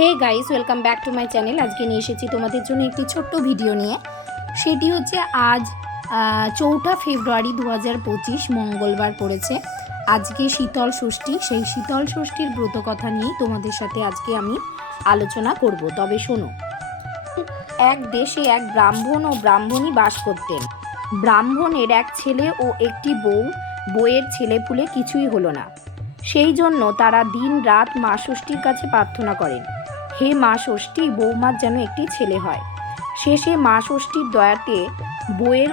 Hey guys, welcome back to my channel. আজকে নিয়ে এসেছি তোমাদের জন্য একটি ছোট্ট ভিডিও নিয়ে। সেটি হচ্ছে আজ 4 ফেব্রুয়ারি 2025 মঙ্গলবার পড়েছে। আজকে শীতল ষষ্ঠী। সেই শীতল ষষ্ঠীর ব্রত কথা নিয়েই তোমাদের সাথে আজকে আমি আলোচনা করব। তবে শোনো, এক দেশে এক ব্রাহ্মণ ও ব্রাহ্মণী বাস করতেন। ব্রাহ্মণের এক ছেলে ও একটি বউ। বউয়ের ছেলেপুলে কিছুই হলো না। সেই জন্য তারা দিন রাত মা ষষ্ঠীর কাছে প্রার্থনা করেন, হে মা ষষ্ঠী, বৌমার যেন একটি ছেলে হয়। শেষে মা ষষ্ঠীর দয়াতে বউয়ের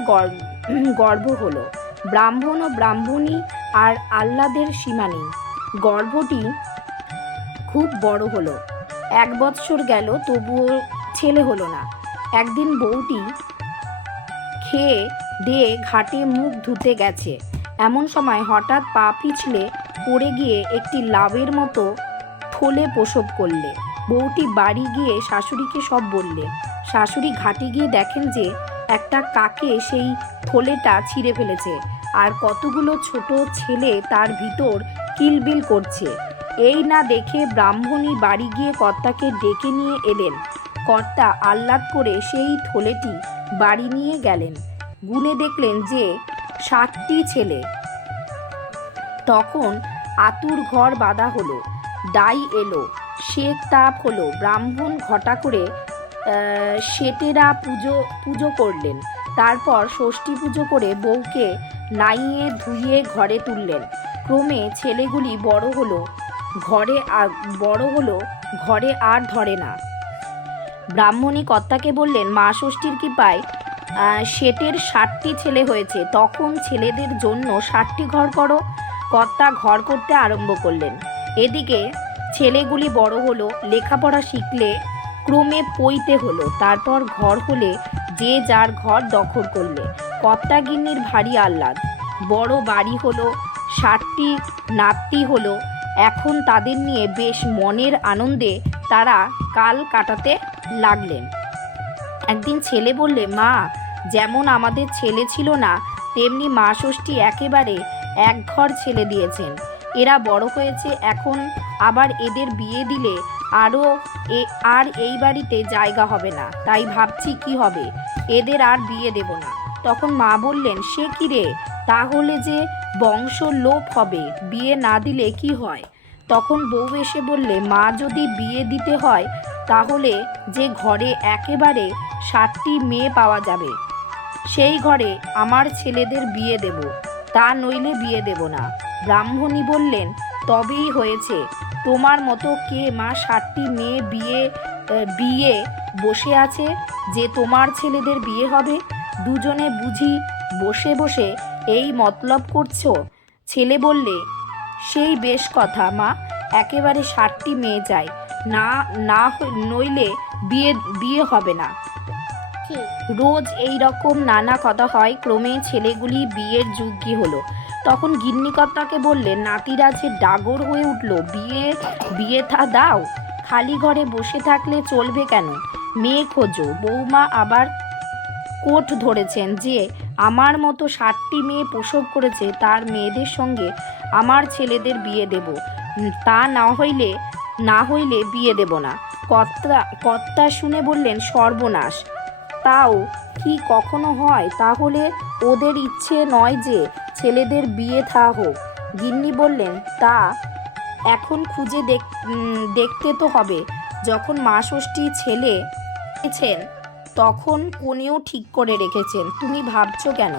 গর্ভ হলো। ব্রাহ্মণ ও ব্রাহ্মণী আর আহ্লাদের সীমা নেই। গর্ভটি খুব বড় হলো। 1 বৎসর গেল, তবুও ছেলে হলো না। একদিন বউটি খেয়ে দিয়ে ঘাটে মুখ ধুতে গেছে। এমন সময় হঠাৎ পা পিছলে পড়ে গিয়ে একটি লাউয়ের মতো থলে প্রসব করলে। বউটি বাড়ি গিয়ে শাশুড়িকে সব বললে। শাশুড়ি ঘাটে গিয়ে দেখেন যে একটা কাকে সেই থলেটা ছিঁড়ে ফেলেছে, আর কতগুলো ছোট ছেলে তার ভিতর কিলবিল করছে। এই না দেখে ব্রাহ্মণী বাড়ি গিয়ে কর্তাকে ডেকে নিয়ে এলেন। কর্তা আহ্লাদ করে সেই থলেটি বাড়ি নিয়ে গেলেন। গুনে দেখলেন যে 60টি ছেলে। তখন আতুর ঘর বাঁধা হলো। দাই এলো, শেক তাপ হলো। ব্রাহ্মণ ঘটা করে সেটেরা পুজো করলেন। তারপর ষষ্ঠী পুজো করে বউকে নাইয়ে ধুইয়ে ঘরে তুললেন। ক্রমে ছেলেগুলি বড় হলো, ঘরে আর ধরে না। ব্রাহ্মণী কর্তাকে বললেন, মা ষষ্ঠীর কৃপায় শেটের 60টি ছেলে হয়েছে। তখন ছেলেদের জন্য 60টি ঘর করো। কর্তা ঘর করতে আরম্ভ করলেন। এদিকে ছেলেগুলি বড় হলো, লেখাপড়া শিখলে, ক্রমে পইতে হলো। তারপর ঘর হলে যে যার ঘর দখল করলে। কর্তা গিন্নির ভারী আহ্লাদ। বড় বাড়ি হলো, 60টি নাতি হলো। এখন তাদের নিয়ে বেশ মনের আনন্দে তারা কাল কাটাতে লাগলেন। একদিন ছেলে বললে, মা, যেমন আমাদের ছেলে ছিল না, তেমনি মা ষষ্ঠী একেবারে এক ঘর ছেলে দিয়েছেন। এরা বড় হয়েছে, এখন আবার এদের বিয়ে দিলে আর এই বাড়িতে জায়গা হবে না। তাই ভাবছি কি হবে, এদের আর বিয়ে দেব না। তখন মা বললেন, সে কি রে, তাহলে যে বংশ লোপ হবে, বিয়ে না দিলে কি হয়? তখন বউ এসে বললে, মা, যদি বিয়ে দিতে হয় তাহলে যে ঘরে একেবারে 60টি মেয়ে পাওয়া যাবে, সেই ঘরে আমার ছেলেদের বিয়ে দেব, তা নইলে বিয়ে দেব না। ব্রাহ্মণী বললেন, তবেই হয়েছে। তোমার মতো কে মা 60টি মেয়ে বিয়ে বসে আছে যে তোমার ছেলেদের বিয়ে হবে? দুজনে বুঝি বসে বসে এই মতলব করছো? ছেলে বললে, সেই বেশ কথা মা, একেবারে 60টি মেয়ে চাই, নইলে বিয়ে হবে না। রোজ এই রকম নানা কথা হয়। ক্রমে ছেলেগুলি বিয়ের যোগ্যী হলো। তখন গিন্নিকর্তাকে বললেন, নাতিরা যে ডাগর হয়ে উঠল, বিয়ে থা দাও, খালি ঘরে বসে থাকলে চলবে কেন? মেয়ে খোঁজো। বৌমা আবার কোট ধরেছেন যে আমার মতো 60টি মেয়ে প্রসব করেছে, তার মেয়েদের সঙ্গে আমার ছেলেদের বিয়ে দেব, তা না হইলে বিয়ে দেব না। কর্তা শুনে বললেন, সর্বনাশ, তাও কি কখনো হয়? তাহলে ওদের ইচ্ছে নয় যে ছেলেদের বিয়ে থা হোক? গিন্নি বললেন, তা এখন খুঁজে দেখতে তো হবে। যখন মা ষষ্ঠী ছেলে ছেন তখন কনেও ঠিক করে রেখেছেন। তুমি ভাবছো কেন?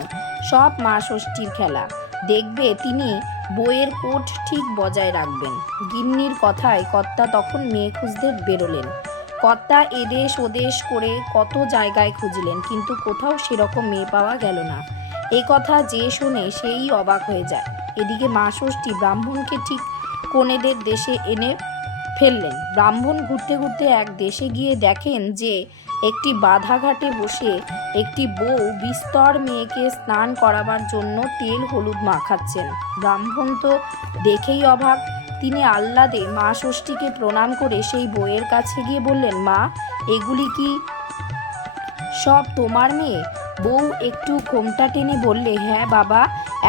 সব মা ষষ্ঠীর খেলা। দেখবে তিনি বইয়ের কোট ঠিক বজায় রাখবেন। গিন্নির কথায় কর্তা তখন মেয়ে খুঁজতে বেরোলেন। কর্তা এদেশ ওদেশ করে কত জায়গায় খুঁজলেন, কিন্তু কোথাও সেরকম মেয়ে পাওয়া গেল না। এই কথা যে শোনে সেই অবাক হয়ে যায়। এদিকে মা ষষ্ঠী ব্রাহ্মণকে ঠিক কনেদের দেশে এনে ফেললেন। ব্রাহ্মণ ঘুরতে ঘুরতে এক দেশে গিয়ে দেখেন যে একটি বাঁধা ঘাটে বসে একটি বউ বিস্তর মেয়েকে স্নান করাবার জন্য তেল হলুদ মাখাচ্ছেন। ব্রাহ্মণ তো দেখেই অবাক। তিনি আহ্লাদে মা ষষ্ঠীকে প্রণাম করে সেই বউয়ের কাছে গিয়ে বললেন, মা, এগুলি কি সব তোমার মেয়ে? বউ একটু ঘোমটা টেনে বললে, হ্যাঁ বাবা,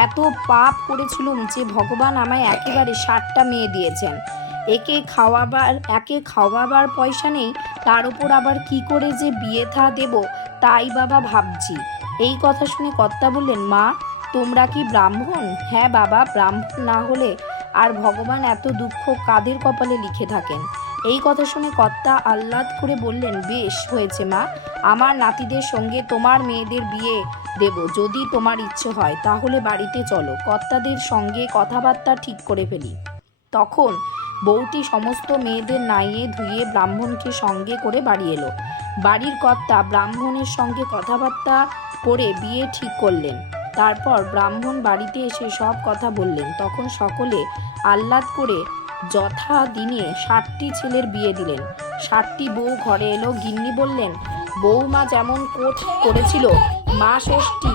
এত পাপ করেছিলুম যে ভগবান আমায় একেবারে 60টা মেয়ে দিয়েছেন। একে খাওয়াবার পয়সা নেই, তার উপর আবার কি করে যে বিয়ে থা দেব তাই বাবা ভাবছি। এই কথা শুনে কর্তা বললেন, মা তোমরা কি ব্রাহ্মণ? হ্যাঁ বাবা, ব্রাহ্মণ না হলে আর ভগবান এত দুঃখ কাদের কপালে লিখে থাকেন? এই কথা শুনে কর্তা আহ্লাদ করে বললেন, বেশ হয়েছে মা, আমার নাতিদের সঙ্গে তোমার মেয়েদের বিয়ে দেব। যদি তোমার ইচ্ছে হয় তাহলে বাড়িতে চলো, কর্তাদের সঙ্গে কথাবার্তা ঠিক করে ফেলি। তখন বউটি সমস্ত মেয়েদের নাইয়ে ধুইয়ে ব্রাহ্মণকে সঙ্গে করে বাড়ি এলো। বাড়ির কর্তা ব্রাহ্মণের সঙ্গে কথাবার্তা করে বিয়ে ঠিক করলেন। তারপর ব্রাহ্মণ বাড়িতে এসে সব কথা বললেন। তখন সকলে আহ্লাদ করে যথা দিনে 60টি ছেলের বিয়ে দিলেন। 60টি বউ ঘরে এলো। গিন্নি বললেন, বৌমা যেমন কোট করেছিল মা ষষ্ঠী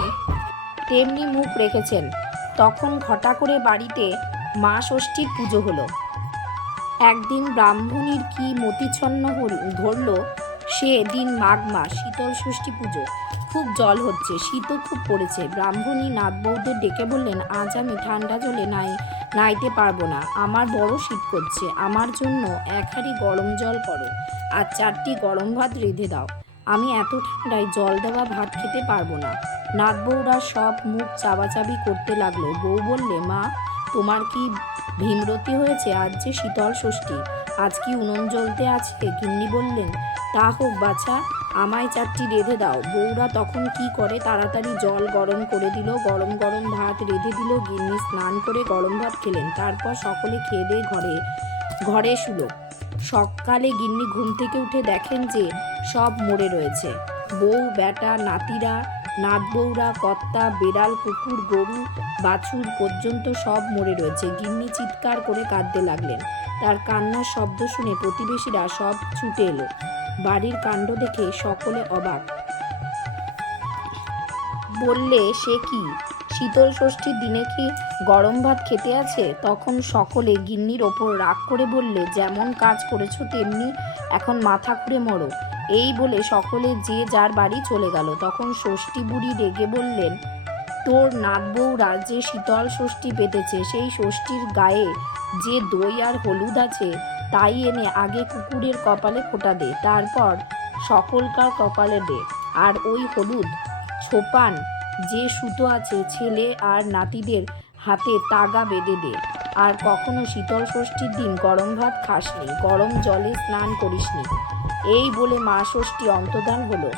তেমনি মুখ রেখেছেন। তখন ঘটা করে বাড়িতে মা ষষ্ঠীর পুজো হলো। একদিন ব্রাহ্মণীর কি মতিচ্ছন্ন ধরল, সে দিন মাঘ মাস, শীতল ষষ্ঠী পুজো। খুব জল হচ্ছে, শীতও খুব পড়েছে। ব্রাহ্মণী নাত বউদের ডেকে বললেন, আজ আমি ঠান্ডা জলে নাইতে পারবো না, আমার বড় শীত করছে, আমার জন্য 1 হাঁড়ি গরম জল করো আর 4টি গরম ভাত রেঁধে দাও, আমি এত ঠান্ডায় জল দেওয়া ভাত খেতে পারবো না। নাত বউরা সব মুখ চাবাচাবি করতে লাগলো। বউ বললে, মা তোমার কি ভীমরতি হয়েছে? আজ যে শীতল ষষ্ঠী, আজ কি উনুন জ্বলতে আছে? গিন্নি বললেন, তা হোক বাছা, আমায় 4টি রেঁধে দাও। বউরা তখন কি করে, তাড়াতাড়ি জল গরম করে দিল, গরম গরম ভাত রেঁধে দিল। গিন্নি স্নান করে গরম ভাত খেলেন। তারপর সকলে খেয়ে দিয়ে ঘরে শুলো। সকালে গিন্নি ঘুম থেকে উঠে দেখেন যে সব মরে রয়েছে। বউ, বেটা, নাতিরা, নাত বউরা, কর্তা, বেড়াল, কুকুর, গরু, বাছুর পর্যন্ত সব মরে রয়েছে। গিন্নি চিৎকার করে কাঁদতে লাগলেন। তার কান্নার শব্দ শুনে প্রতিবেশীরা সব ছুটে এলো। বাড়ির কাণ্ড দেখে সকলে অবাক। বললে, সে কি, শীতল ষষ্ঠীর দিনে কি গরম ভাত খেতে আছে? তখন সকলে গিন্নির ওপর রাগ করে বললে, যেমন কাজ করেছো তেমনি এখন মাথা খুঁড়ে মরো। এই বলে সকলে যে যার বাড়ি চলে গেল। তখন ষষ্ঠী বুড়ি রেগে বললেন, তোর নাত বউরা যে শীতল ষষ্ঠী পেতেছে, সেই ষষ্ঠীর গায়ে যে দই আর হলুদ আছে তাই এনে আগে কুকুরের কপালে ফোঁটা দে, তারপর সকলকার কপালে দে। আর ওই হলুদ ছোপান যে সুতো আছে ছেলে আর নাতিদের হাতে তাগা বেঁধে দে। আর কখনো শীতল ষষ্ঠীর দিন গরম ভাত খাসনি, গরম জলে স্নান করিসনি। এই বলে মা ষষ্ঠী অন্তর্ধান হলো।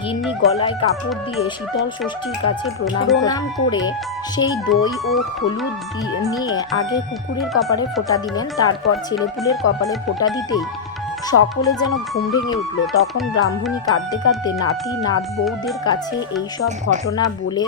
গিন্নি গলায় কাপড় দিয়ে শীতল ষষ্ঠীর কাছে প্রণাম করে সেই দই ও হলুদ নিয়ে আগে কুকুরের কপালে ফোঁটা দিলেন। তারপর ছেলেপুলের কপালে ফোঁটা দিতেই সকলে যেন ঘুম ভেঙে উঠল। তখন ব্রাহ্মণী কাঁদতে কাঁদতে নাতি নাত বউদের কাছে এইসব ঘটনা বলে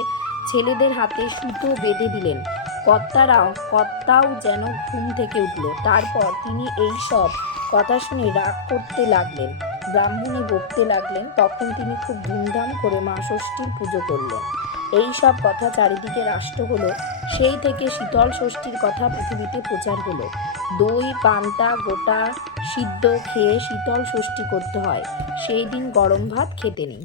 ছেলেদের হাতে সুতো বেঁধে দিলেন। কর্তাও যেন ঘুম থেকে উঠল। তারপর তিনি এই সব কথা শুনে রাগ করতে লাগলেন। ব্রাহ্মণী বকতে লাগলেন। তখন তিনি খুব ধুমধাম করে মা ষষ্ঠীর পুজো করলেন। এই সব কথা চারিদিকে রাষ্ট্র হলো। সেই থেকে শীতল ষষ্ঠীর কথা পৃথিবীতে প্রচার হলো। দই পান্তা গোটা সিদ্ধ খেয়ে শীতল ষষ্ঠী করতে হয়, সেই দিন গরম ভাত খেতে নেই।